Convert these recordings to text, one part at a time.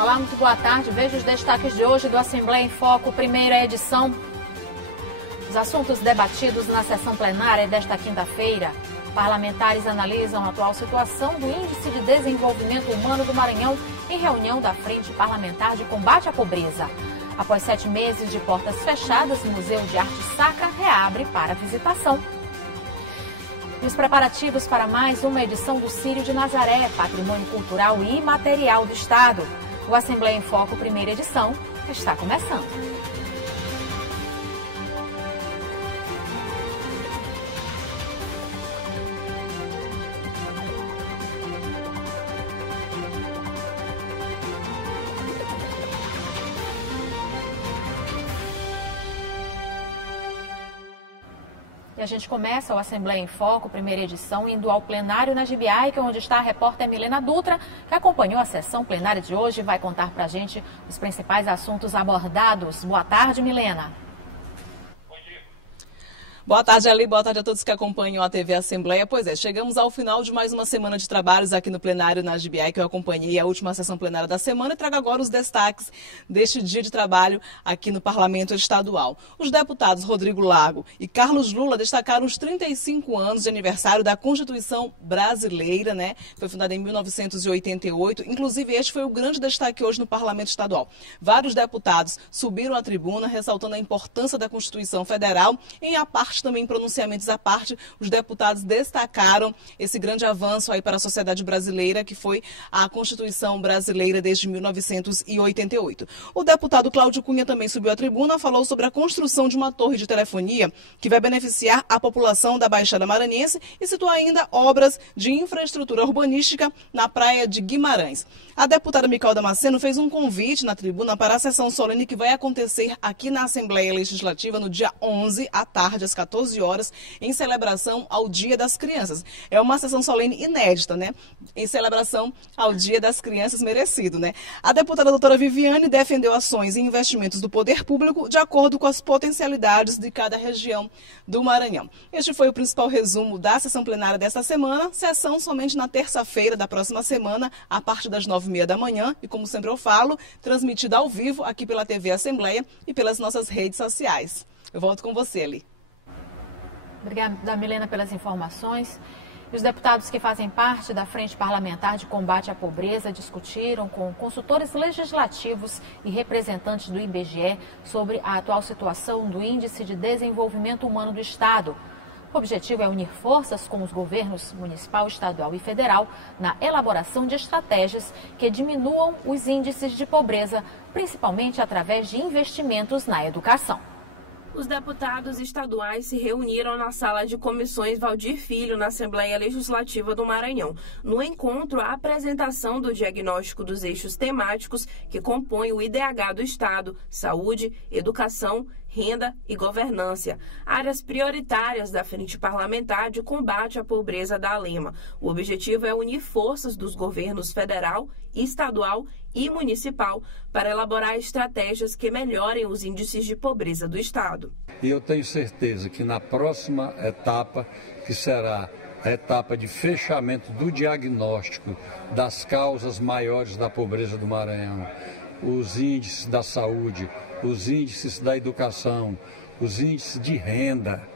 Olá, muito boa tarde. Veja os destaques de hoje do Assembleia em Foco, primeira edição. Os assuntos debatidos na sessão plenária desta quinta-feira. Parlamentares analisam a atual situação do Índice de Desenvolvimento Humano do Maranhão em reunião da Frente Parlamentar de Combate à Pobreza. Após 7 meses de portas fechadas, o Museu de Arte Sacra reabre para visitação. E os preparativos para mais uma edição do Círio de Nazaré, Patrimônio Cultural e Imaterial do Estado. O Assembleia em Foco, primeira edição, está começando. E a gente começa o Assembleia em Foco, primeira edição, indo ao plenário na Gibiaica, onde está a repórter Milena Dutra, que acompanhou a sessão plenária de hoje e vai contar para a gente os principais assuntos abordados. Boa tarde, Milena. Boa tarde, Ali. Boa tarde a todos que acompanham a TV Assembleia. Pois é, chegamos ao final de mais uma semana de trabalhos aqui no plenário na GBI, que eu acompanhei a última sessão plenária da semana e trago agora os destaques deste dia de trabalho aqui no Parlamento Estadual. Os deputados Rodrigo Lago e Carlos Lula destacaram os 35 anos de aniversário da Constituição Brasileira, né? Foi fundada em 1988. Inclusive, este foi o grande destaque hoje no Parlamento Estadual. Vários deputados subiram à tribuna, ressaltando a importância da Constituição Federal em a parte também em pronunciamentos à parte, os deputados destacaram esse grande avanço aí para a sociedade brasileira, que foi a Constituição Brasileira desde 1988. O deputado Cláudio Cunha também subiu à tribuna, falou sobre a construção de uma torre de telefonia que vai beneficiar a população da Baixada Maranhense e citou ainda obras de infraestrutura urbanística na praia de Guimarães. A deputada Micael Damasceno fez um convite na tribuna para a sessão solene que vai acontecer aqui na Assembleia Legislativa no dia 11, à tarde, às 14 horas, em celebração ao Dia das Crianças. É uma sessão solene inédita, né? Em celebração ao Dia das Crianças merecido, né? A deputada doutora Viviane defendeu ações e investimentos do poder público de acordo com as potencialidades de cada região do Maranhão. Este foi o principal resumo da sessão plenária desta semana. Sessão somente na terça-feira da próxima semana, a partir das 9h30 da manhã. E como sempre eu falo, transmitida ao vivo aqui pela TV Assembleia e pelas nossas redes sociais. Eu volto com você, Ali. Obrigada, Milena, pelas informações. E os deputados que fazem parte da Frente Parlamentar de Combate à Pobreza discutiram com consultores legislativos e representantes do IBGE sobre a atual situação do Índice de Desenvolvimento Humano do Estado. O objetivo é unir forças com os governos municipal, estadual e federal na elaboração de estratégias que diminuam os índices de pobreza, principalmente através de investimentos na educação. Os deputados estaduais se reuniram na sala de comissões Valdir Filho, na Assembleia Legislativa do Maranhão. No encontro, a apresentação do diagnóstico dos eixos temáticos que compõem o IDH do Estado: saúde, educação, renda e governança, áreas prioritárias da Frente Parlamentar de Combate à Pobreza da ALEMA. O objetivo é unir forças dos governos federal, estadual e municipal para elaborar estratégias que melhorem os índices de pobreza do Estado. E eu tenho certeza que na próxima etapa, que será a etapa de fechamento do diagnóstico das causas maiores da pobreza do Maranhão, os índices da saúde, os índices da educação, os índices de renda,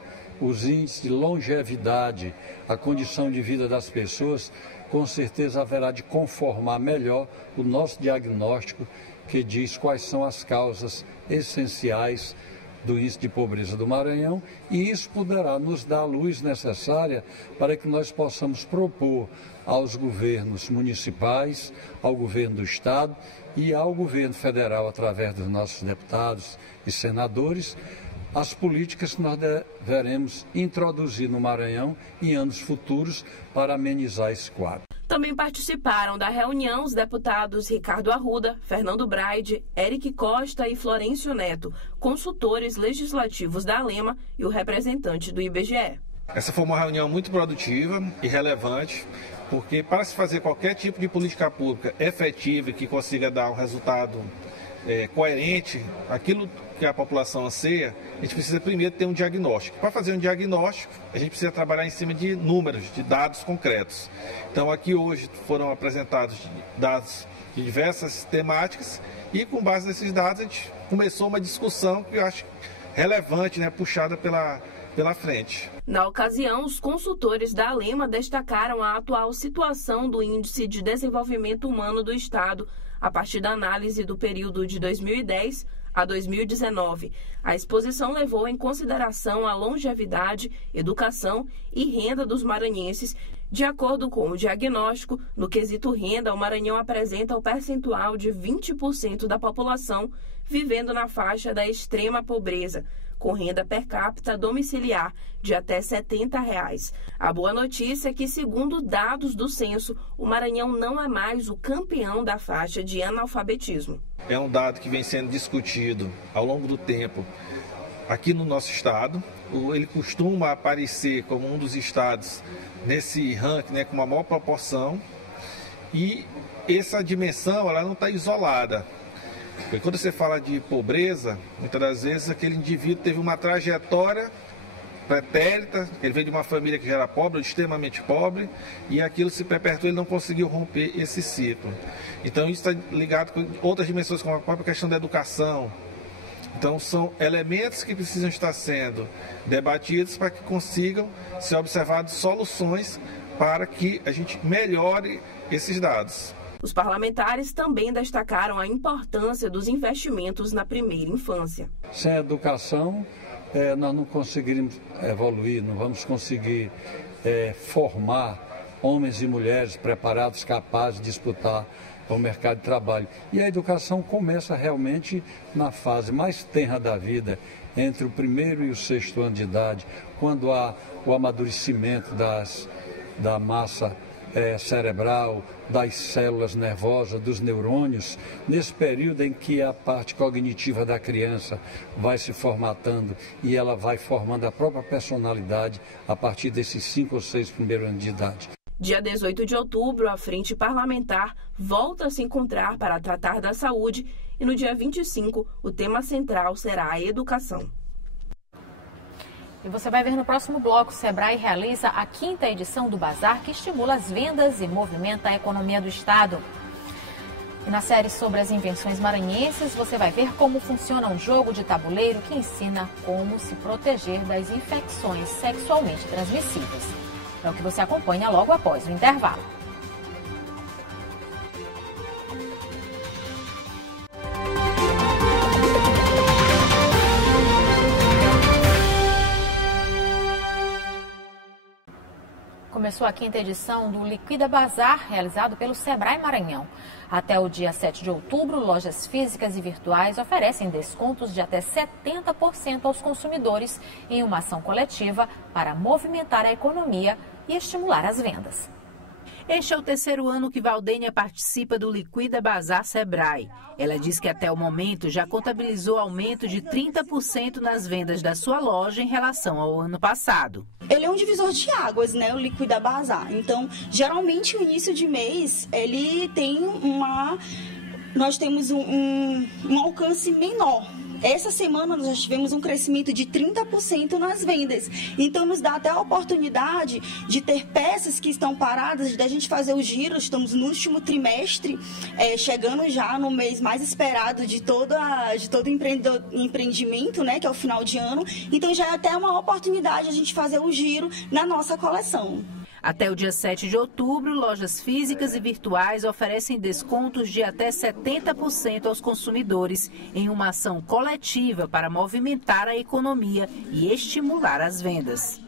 os índices de longevidade, a condição de vida das pessoas, com certeza haverá de conformar melhor o nosso diagnóstico, que diz quais são as causas essenciais do índice de pobreza do Maranhão, e isso poderá nos dar a luz necessária para que nós possamos propor aos governos municipais, ao governo do Estado e ao governo federal, através dos nossos deputados e senadores, as políticas que nós deveremos introduzir no Maranhão em anos futuros para amenizar esse quadro. Também participaram da reunião os deputados Ricardo Arruda, Fernando Braide, Eric Costa e Florencio Neto, consultores legislativos da ALEMA e o representante do IBGE. Essa foi uma reunião muito produtiva e relevante, porque para se fazer qualquer tipo de política pública efetiva e que consiga dar um resultado coerente, aquilo que a população anseia, a gente precisa primeiro ter um diagnóstico. Para fazer um diagnóstico, a gente precisa trabalhar em cima de números, de dados concretos. Então aqui hoje foram apresentados dados de diversas temáticas, e com base nesses dados a gente começou uma discussão que eu acho relevante, né, puxada pela frente. Na ocasião, os consultores da ALEMA destacaram a atual situação do Índice de Desenvolvimento Humano do Estado, a partir da análise do período de 2010 a 2019. A exposição levou em consideração a longevidade, educação e renda dos maranhenses. De acordo com o diagnóstico, no quesito renda, o Maranhão apresenta o percentual de 20% da população vivendo na faixa da extrema pobreza, com renda per capita domiciliar de até R$ 70. A boa notícia é que, segundo dados do censo, o Maranhão não é mais o campeão da faixa de analfabetismo. É um dado que vem sendo discutido ao longo do tempo aqui no nosso estado. Ele costuma aparecer como um dos estados nesse ranking, né, com uma maior proporção. E essa dimensão ela não está isolada. Porque quando você fala de pobreza, muitas das vezes aquele indivíduo teve uma trajetória pretérita, ele veio de uma família que já era pobre, extremamente pobre, e aquilo se perpetuou, ele não conseguiu romper esse ciclo. Então isso está ligado com outras dimensões, como a própria questão da educação. Então são elementos que precisam estar sendo debatidos para que consigam ser observadas soluções para que a gente melhore esses dados. Os parlamentares também destacaram a importância dos investimentos na primeira infância. Sem educação, nós não conseguiremos evoluir, não vamos conseguir formar homens e mulheres preparados, capazes de disputar o mercado de trabalho. E a educação começa realmente na fase mais tenra da vida, entre o primeiro e o sexto ano de idade, quando há o amadurecimento da massa cerebral, das células nervosas, dos neurônios, nesse período em que a parte cognitiva da criança vai se formatando e ela vai formando a própria personalidade a partir desses 5 ou 6 primeiros anos de idade. Dia 18 de outubro, a Frente Parlamentar volta a se encontrar para tratar da saúde e no dia 25, o tema central será a educação. E você vai ver no próximo bloco, o Sebrae realiza a 5ª edição do Bazar, que estimula as vendas e movimenta a economia do estado. E na série sobre as invenções maranhenses, você vai ver como funciona um jogo de tabuleiro que ensina como se proteger das infecções sexualmente transmissíveis. É o que você acompanha logo após o intervalo. Começou a 5ª edição do Liquida Bazar, realizado pelo Sebrae Maranhão. Até o dia 7 de outubro, lojas físicas e virtuais oferecem descontos de até 70% aos consumidores em uma ação coletiva para movimentar a economia e estimular as vendas. Este é o 3º ano que Valdênia participa do Liquida Bazar Sebrae. Ela diz que até o momento já contabilizou aumento de 30% nas vendas da sua loja em relação ao ano passado. Ele é um divisor de águas, né, o Liquida Bazar. Então, geralmente, no início de mês, ele tem nós temos um alcance menor. Essa semana nós já tivemos um crescimento de 30% nas vendas. Então nos dá até a oportunidade de ter peças que estão paradas, da gente fazer o giro. Estamos no último trimestre, chegando já no mês mais esperado de todo empreendimento, né, que é o final de ano. Então já é até uma oportunidade a gente fazer o giro na nossa coleção. Até o dia 7 de outubro, lojas físicas e virtuais oferecem descontos de até 70% aos consumidores em uma ação coletiva para movimentar a economia e estimular as vendas.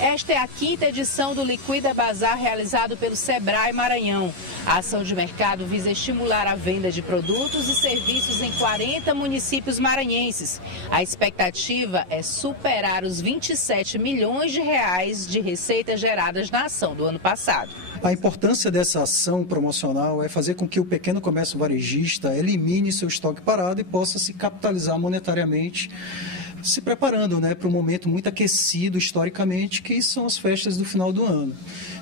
Esta é a 5ª edição do Liquida Bazar realizado pelo Sebrae Maranhão. A ação de mercado visa estimular a venda de produtos e serviços em 40 municípios maranhenses. A expectativa é superar os 27 milhões de reais de receitas geradas na ação do ano passado. A importância dessa ação promocional é fazer com que o pequeno comércio varejista elimine seu estoque parado e possa se capitalizar monetariamente se preparando, né, para um momento muito aquecido historicamente, que são as festas do final do ano.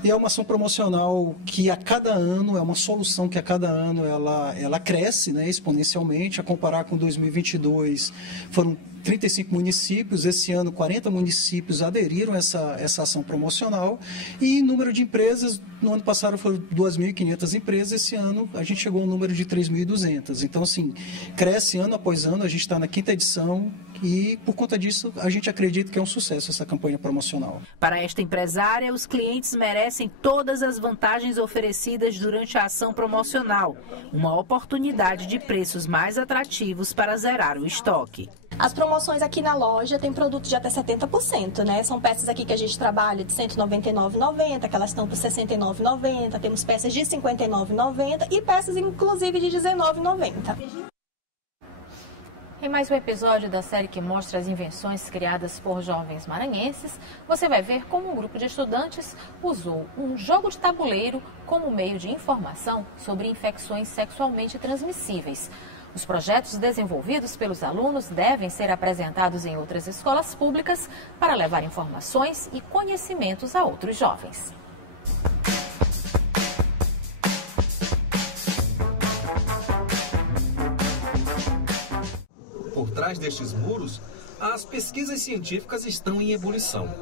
E é uma ação promocional que a cada ano, é uma solução que a cada ano ela cresce, né, exponencialmente. A comparar com 2022, foram 35 municípios, esse ano 40 municípios aderiram a essa ação promocional, e número de empresas, no ano passado foram 2.500 empresas, esse ano a gente chegou ao número de 3.200. Então, assim, cresce ano após ano, a gente está na 5ª edição e, por conta disso, a gente acredita que é um sucesso essa campanha promocional. Para esta empresária, os clientes merecem todas as vantagens oferecidas durante a ação promocional, uma oportunidade de preços mais atrativos para zerar o estoque. As promoções aqui na loja tem produtos de até 70%, né? São peças aqui que a gente trabalha de R$ 199,90, que elas estão por R$ 69,90, temos peças de R$ 59,90 e peças inclusive de R$ 19,90. Em mais um episódio da série que mostra as invenções criadas por jovens maranhenses, você vai ver como um grupo de estudantes usou um jogo de tabuleiro como meio de informação sobre infecções sexualmente transmissíveis. Os projetos desenvolvidos pelos alunos devem ser apresentados em outras escolas públicas para levar informações e conhecimentos a outros jovens. Por trás destes muros, as pesquisas científicas estão em ebulição.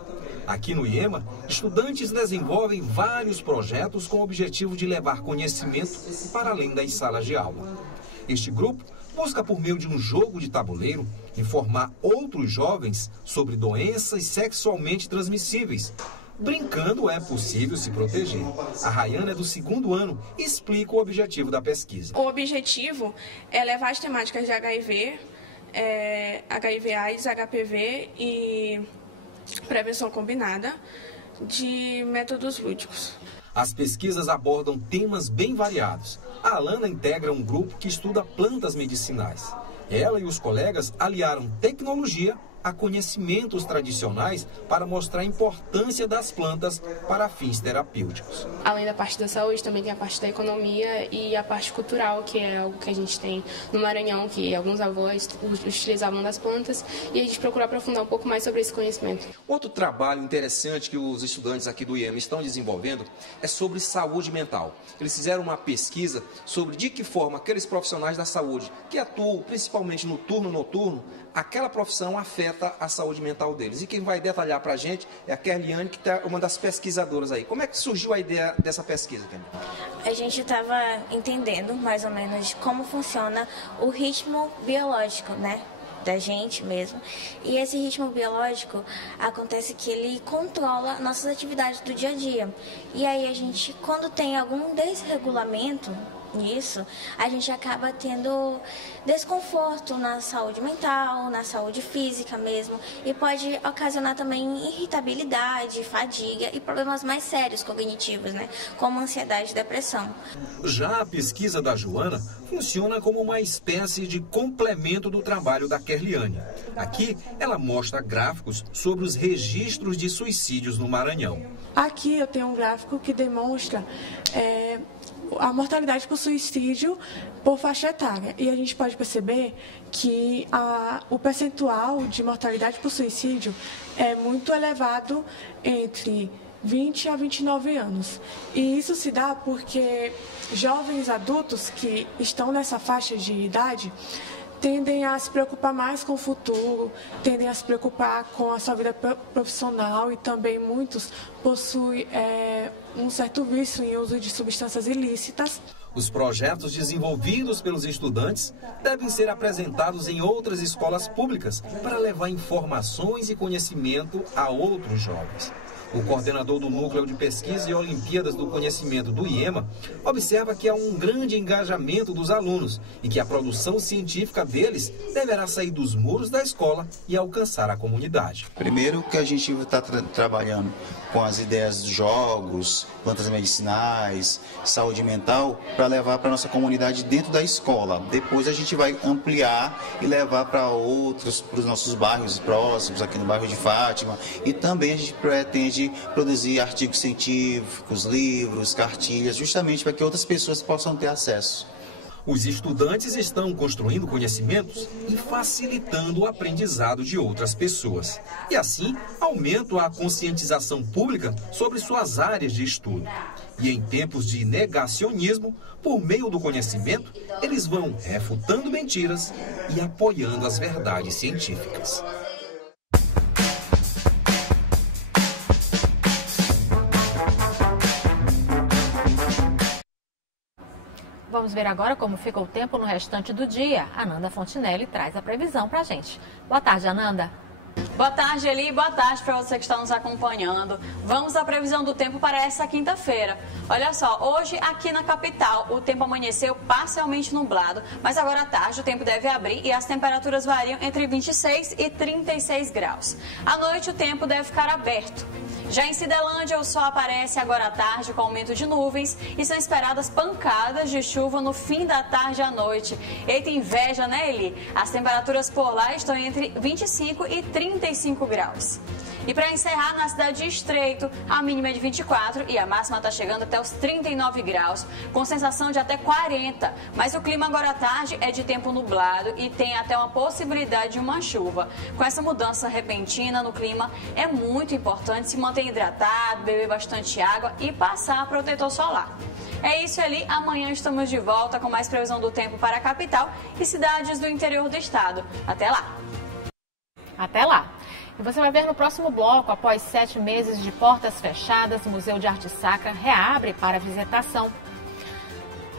Aqui no IEMA, estudantes desenvolvem vários projetos com o objetivo de levar conhecimento para além das salas de aula. Este grupo busca, por meio de um jogo de tabuleiro, informar outros jovens sobre doenças sexualmente transmissíveis. Brincando é possível se proteger. A Rayana é do 2º ano e explica o objetivo da pesquisa. O objetivo é levar as temáticas de HIV, HIV/AIDS, HPV e prevenção combinada de métodos lúdicos. As pesquisas abordam temas bem variados. A Alana integra um grupo que estuda plantas medicinais. Ela e os colegas aliaram tecnologia a conhecimentos tradicionais para mostrar a importância das plantas para fins terapêuticos. Além da parte da saúde, também tem a parte da economia e a parte cultural, que é algo que a gente tem no Maranhão, que alguns avós utilizavam das plantas, e a gente procura aprofundar um pouco mais sobre esse conhecimento. Outro trabalho interessante que os estudantes aqui do IEMA estão desenvolvendo é sobre saúde mental. Eles fizeram uma pesquisa sobre de que forma aqueles profissionais da saúde que atuam principalmente no turno noturno, aquela profissão afeta a saúde mental deles. E quem vai detalhar para a gente é a Kerliane, que é uma das pesquisadoras aí. Como é que surgiu a ideia dessa pesquisa, Kerliane? A gente estava entendendo mais ou menos como funciona o ritmo biológico, né? Da gente mesmo. E esse ritmo biológico acontece que ele controla nossas atividades do dia a dia. E aí a gente, quando tem algum desregulamento nisso, a gente acaba tendo desconforto na saúde mental, na saúde física mesmo, e pode ocasionar também irritabilidade, fadiga e problemas mais sérios cognitivos, né, como ansiedade e depressão. Já a pesquisa da Joana funciona como uma espécie de complemento do trabalho da Kerliane. Aqui ela mostra gráficos sobre os registros de suicídios no Maranhão. Aqui eu tenho um gráfico que demonstra a mortalidade por suicídio por faixa etária. E a gente pode perceber que o percentual de mortalidade por suicídio é muito elevado entre 20 a 29 anos. E isso se dá porque jovens adultos que estão nessa faixa de idade tendem a se preocupar mais com o futuro, tendem a se preocupar com a sua vida profissional e também muitos possuem um certo vício em uso de substâncias ilícitas. Os projetos desenvolvidos pelos estudantes devem ser apresentados em outras escolas públicas para levar informações e conhecimento a outros jovens. O coordenador do Núcleo de Pesquisa e Olimpíadas do Conhecimento do IEMA observa que há um grande engajamento dos alunos e que a produção científica deles deverá sair dos muros da escola e alcançar a comunidade. Primeiro que a gente está trabalhando com as ideias de jogos, plantas medicinais, saúde mental, para levar para a nossa comunidade dentro da escola. Depois a gente vai ampliar e levar para outros, para os nossos bairros próximos, aqui no bairro de Fátima. E também a gente pretende produzir artigos científicos, livros, cartilhas, justamente para que outras pessoas possam ter acesso. Os estudantes estão construindo conhecimentos e facilitando o aprendizado de outras pessoas. E assim, aumentam a conscientização pública sobre suas áreas de estudo. E em tempos de negacionismo, por meio do conhecimento, eles vão refutando mentiras e apoiando as verdades científicas. Vamos ver agora como fica o tempo no restante do dia. Ananda Fontinelli traz a previsão pra gente. Boa tarde, Ananda. Boa tarde, Eli. Boa tarde para você que está nos acompanhando. Vamos à previsão do tempo para esta quinta-feira. Olha só, hoje aqui na capital o tempo amanheceu parcialmente nublado, mas agora à tarde o tempo deve abrir e as temperaturas variam entre 26 e 36 graus. À noite o tempo deve ficar aberto. Já em Cidelândia, o sol aparece agora à tarde com aumento de nuvens e são esperadas pancadas de chuva no fim da tarde à noite. Eita inveja, né, Eli? As temperaturas por lá estão entre 25 e 35 graus. E para encerrar, na cidade de Estreito, a mínima é de 24 e a máxima está chegando até os 39 graus, com sensação de até 40. Mas o clima agora à tarde é de tempo nublado e tem até uma possibilidade de uma chuva. Com essa mudança repentina no clima, é muito importante se manter hidratado, beber bastante água e passar protetor solar. É isso ali, amanhã estamos de volta com mais previsão do tempo para a capital e cidades do interior do estado. Até lá! Até lá! E você vai ver no próximo bloco, após 7 meses de portas fechadas, o Museu de Arte Sacra reabre para visitação.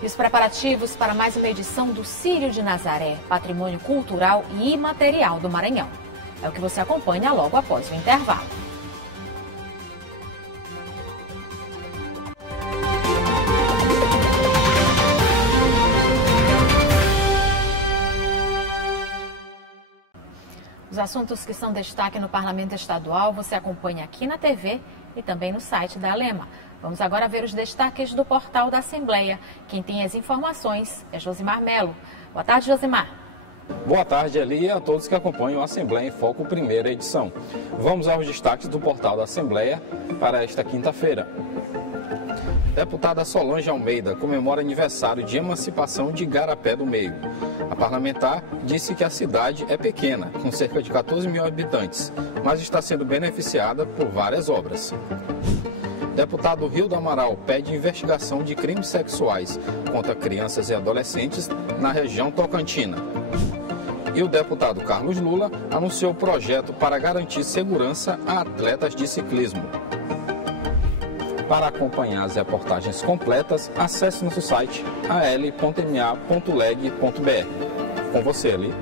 E os preparativos para mais uma edição do Círio de Nazaré, patrimônio cultural e imaterial do Maranhão. É o que você acompanha logo após o intervalo. Os assuntos que são destaque no Parlamento Estadual você acompanha aqui na TV e também no site da Alema. Vamos agora ver os destaques do portal da Assembleia. Quem tem as informações é Josimar Melo. Boa tarde, Josimar. Boa tarde, Eli, e a todos que acompanham a Assembleia em Foco, primeira edição. Vamos aos destaques do portal da Assembleia para esta quinta-feira. Deputada Solange Almeida comemora aniversário de emancipação de Igarapé do Meio. A parlamentar disse que a cidade é pequena, com cerca de 14 mil habitantes, mas está sendo beneficiada por várias obras. Deputado Rio do Amaral pede investigação de crimes sexuais contra crianças e adolescentes na região tocantina. E o deputado Carlos Lula anunciou projeto para garantir segurança a atletas de ciclismo. Para acompanhar as reportagens completas, acesse nosso site al.ma.leg.br. Com você, Eli.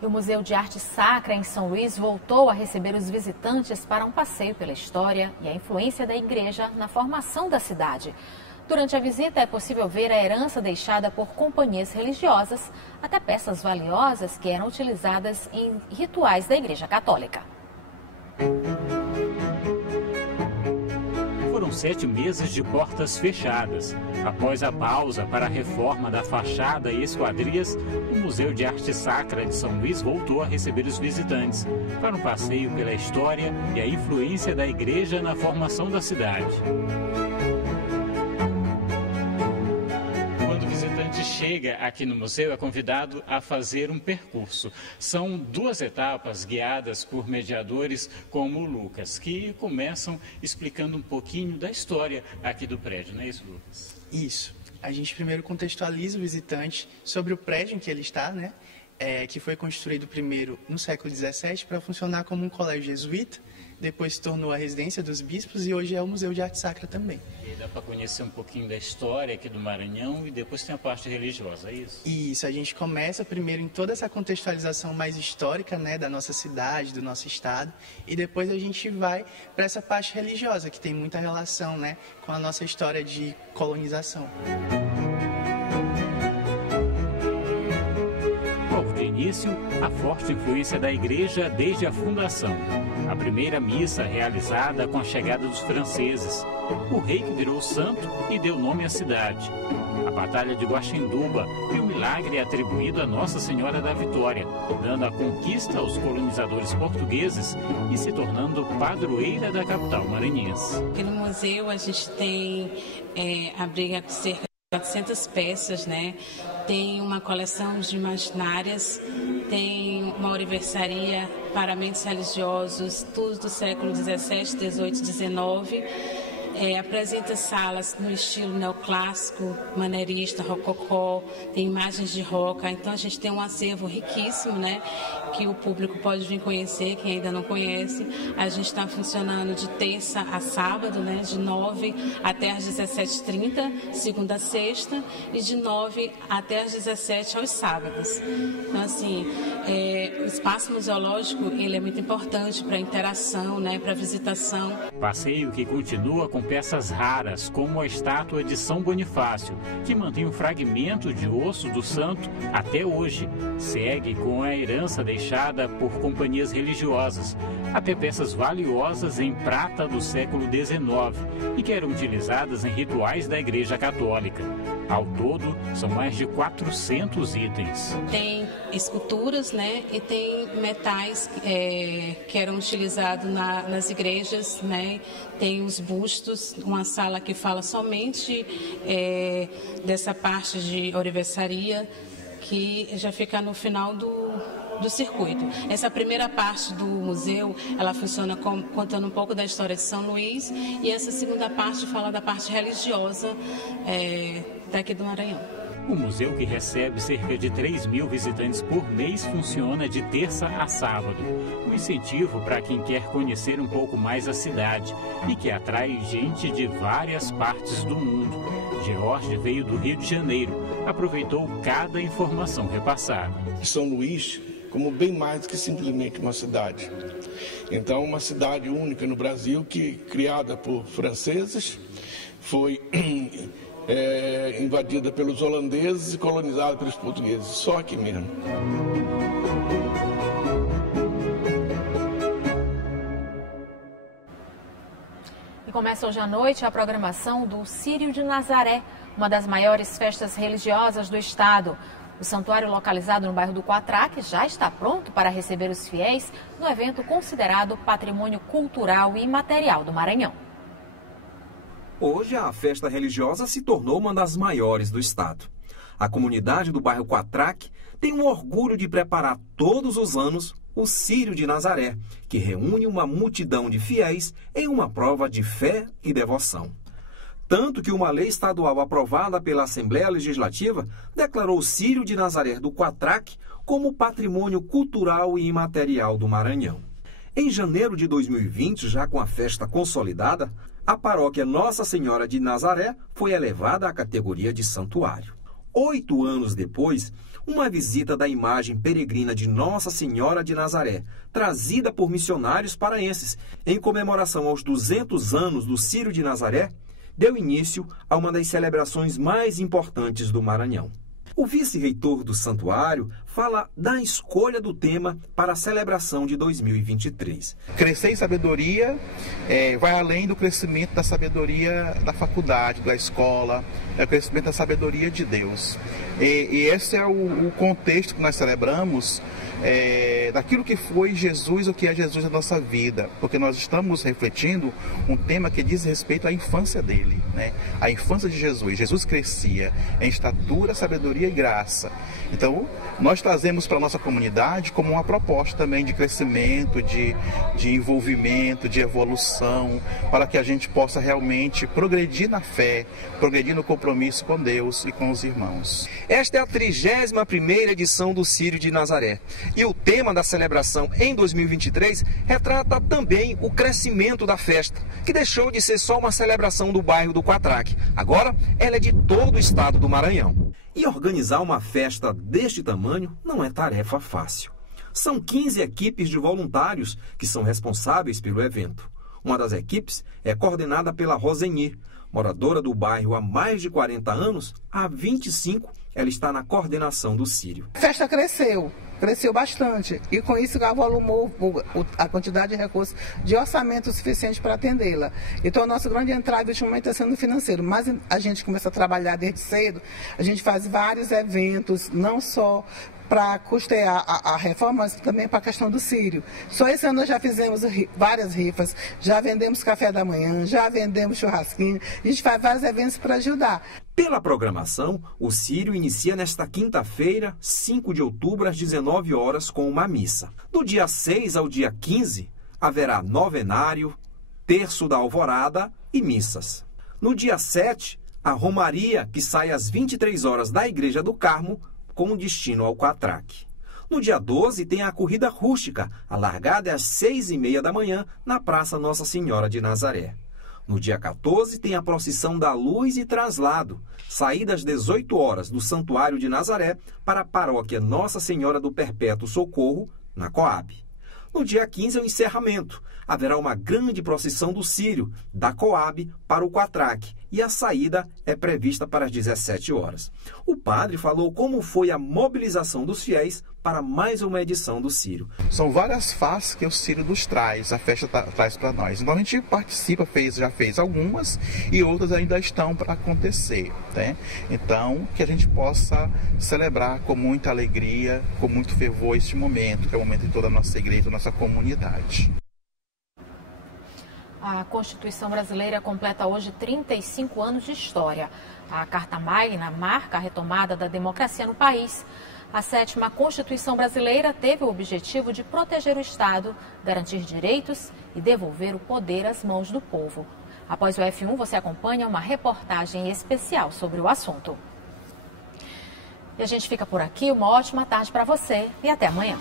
O Museu de Arte Sacra em São Luís voltou a receber os visitantes para um passeio pela história e a influência da igreja na formação da cidade. Durante a visita é possível ver a herança deixada por companhias religiosas, até peças valiosas que eram utilizadas em rituais da Igreja Católica. Foram 7 meses de portas fechadas. Após a pausa para a reforma da fachada e esquadrias, o Museu de Arte Sacra de São Luís voltou a receber os visitantes para um passeio pela história e a influência da igreja na formação da cidade. Chega aqui no museu, é convidado a fazer um percurso. São 2 etapas guiadas por mediadores como o Lucas, que começam explicando um pouquinho da história aqui do prédio, não é isso, Lucas? Isso. A gente primeiro contextualiza o visitante sobre o prédio em que ele está, né? Que foi construído primeiro no século XVII para funcionar como um colégio jesuíta, depois se tornou a residência dos bispos e hoje é o Museu de Arte Sacra também. E dá para conhecer um pouquinho da história aqui do Maranhão e depois tem a parte religiosa, é isso? Isso, a gente começa primeiro em toda essa contextualização mais histórica, né, da nossa cidade, do nosso estado, e depois a gente vai para essa parte religiosa, que tem muita relação, né, com a nossa história de colonização. Início, a forte influência da igreja desde a fundação. A primeira missa realizada com a chegada dos franceses. O rei que virou santo e deu nome à cidade. A Batalha de Guaxinduba e o milagre atribuído a Nossa Senhora da Vitória, dando a conquista aos colonizadores portugueses e se tornando padroeira da capital maranhense. Aqui no museu a gente tem abriga cerca 400 peças, né? Tem uma coleção de imaginárias, tem uma oriversaria, paramentos religiosos, tudo do século 17, 18, 19. Apresenta salas no estilo neoclássico, maneirista, rococó, tem imagens de roca. Então a gente tem um acervo riquíssimo, né, que o público pode vir conhecer, quem ainda não conhece. A gente está funcionando de terça a sábado, né, de 9 até às 17h30, segunda a sexta, e de 9 até às 17 aos sábados. Então, assim, o espaço museológico ele é muito importante para a interação, né, para a visitação. Passeio que continua com peças raras, como a estátua de São Bonifácio, que mantém um fragmento de osso do santo até hoje. Segue com a herança deixada por companhias religiosas, até peças valiosas em prata do século XIX e que eram utilizadas em rituais da Igreja Católica. Ao todo, são mais de 400 itens. Tem esculturas, né, e tem metais que eram utilizados nas igrejas, né. Tem os bustos, uma sala que fala somente dessa parte de oriversaria, que já fica no final do circuito. Essa primeira parte do museu, ela funciona contando um pouco da história de São Luís, e essa segunda parte fala da parte religiosa daqui do Maranhão. O museu, que recebe cerca de 3.000 visitantes por mês, funciona de terça a sábado. Um incentivo para quem quer conhecer um pouco mais a cidade e que atrai gente de várias partes do mundo. George veio do Rio de Janeiro, aproveitou cada informação repassada. São Luís, como bem mais do que simplesmente uma cidade. Então, uma cidade única no Brasil, que criada por franceses, foi invadida pelos holandeses e colonizada pelos portugueses. Só aqui mesmo. E começa hoje à noite a programação do Círio de Nazaré, uma das maiores festas religiosas do estado. O santuário, localizado no bairro do Quatraque, já está pronto para receber os fiéis no evento considerado Patrimônio Cultural e Imaterial do Maranhão. Hoje, a festa religiosa se tornou uma das maiores do estado. A comunidade do bairro Quatraque tem o orgulho de preparar todos os anos o Círio de Nazaré, que reúne uma multidão de fiéis em uma prova de fé e devoção. Tanto que uma lei estadual aprovada pela Assembleia Legislativa declarou o Círio de Nazaré do Quatraque como Patrimônio Cultural e Imaterial do Maranhão. Em janeiro de 2020, já com a festa consolidada, a paróquia Nossa Senhora de Nazaré foi elevada à categoria de santuário. 8 anos depois, uma visita da imagem peregrina de Nossa Senhora de Nazaré, trazida por missionários paraenses em comemoração aos 200 anos do Círio de Nazaré, deu início a uma das celebrações mais importantes do Maranhão. O vice-reitor do santuário fala da escolha do tema para a celebração de 2023. Crescer em sabedoria vai além do crescimento da sabedoria da faculdade, da escola, é o crescimento da sabedoria de Deus. E esse é o contexto que nós celebramos daquilo que foi Jesus, o que é Jesus na nossa vida, porque nós estamos refletindo um tema que diz respeito à infância dele, né? A infância de Jesus. Jesus crescia em estatura, sabedoria e graça. Então, nós trazemos para a nossa comunidade como uma proposta também de crescimento, de envolvimento, de evolução, para que a gente possa realmente progredir na fé, progredir no compromisso com Deus e com os irmãos. Esta é a 31ª edição do Círio de Nazaré. E o tema da celebração em 2023 retrata também o crescimento da festa, que deixou de ser só uma celebração do bairro do Quatraque. Agora, ela é de todo o estado do Maranhão. E organizar uma festa deste tamanho não é tarefa fácil. São 15 equipes de voluntários que são responsáveis pelo evento. Uma das equipes é coordenada pela Rosenir, moradora do bairro há mais de 40 anos. Há 25, ela está na coordenação do Círio. A festa cresceu bastante, e com isso avolumou a quantidade de recursos de orçamento suficiente para atendê-la. Então, o nosso grande entrave ultimamente está sendo financeiro, mas a gente começa a trabalhar desde cedo, a gente faz vários eventos, não só para custear a reforma, mas também para a questão do Círio. Só esse ano nós já fizemos várias rifas, já vendemos café da manhã, já vendemos churrasquinho, a gente faz vários eventos para ajudar. Pela programação, o Círio inicia nesta quinta-feira, 5 de outubro, às 19 horas, com uma missa. Do dia 6 ao dia 15, haverá novenário, terço da alvorada e missas. No dia 7, a romaria, que sai às 23 horas da Igreja do Carmo, com destino ao Quatraque. No dia 12, tem a corrida rústica, a largada é às 6h30 da manhã, na Praça Nossa Senhora de Nazaré. No dia 14, tem a procissão da Luz e Traslado, saída às 18 horas do Santuário de Nazaré para a paróquia Nossa Senhora do Perpétuo Socorro, na Coab. No dia 15 é o encerramento. Haverá uma grande procissão do Círio, da Coab para o Quatraque, e a saída é prevista para as 17 horas. O padre falou como foi a mobilização dos fiéis para mais uma edição do Círio. São várias faces que o Círio nos traz, a festa traz para nós. Então a gente participa, já fez algumas e outras ainda estão para acontecer, né? Então que a gente possa celebrar com muita alegria, com muito fervor este momento, que é o momento de toda a nossa igreja, toda a nossa comunidade. A Constituição brasileira completa hoje 35 anos de história. A Carta Magna marca a retomada da democracia no país. A 7ª Constituição brasileira teve o objetivo de proteger o Estado, garantir direitos e devolver o poder às mãos do povo. Após o F1, você acompanha uma reportagem especial sobre o assunto. E a gente fica por aqui. Uma ótima tarde para você e até amanhã.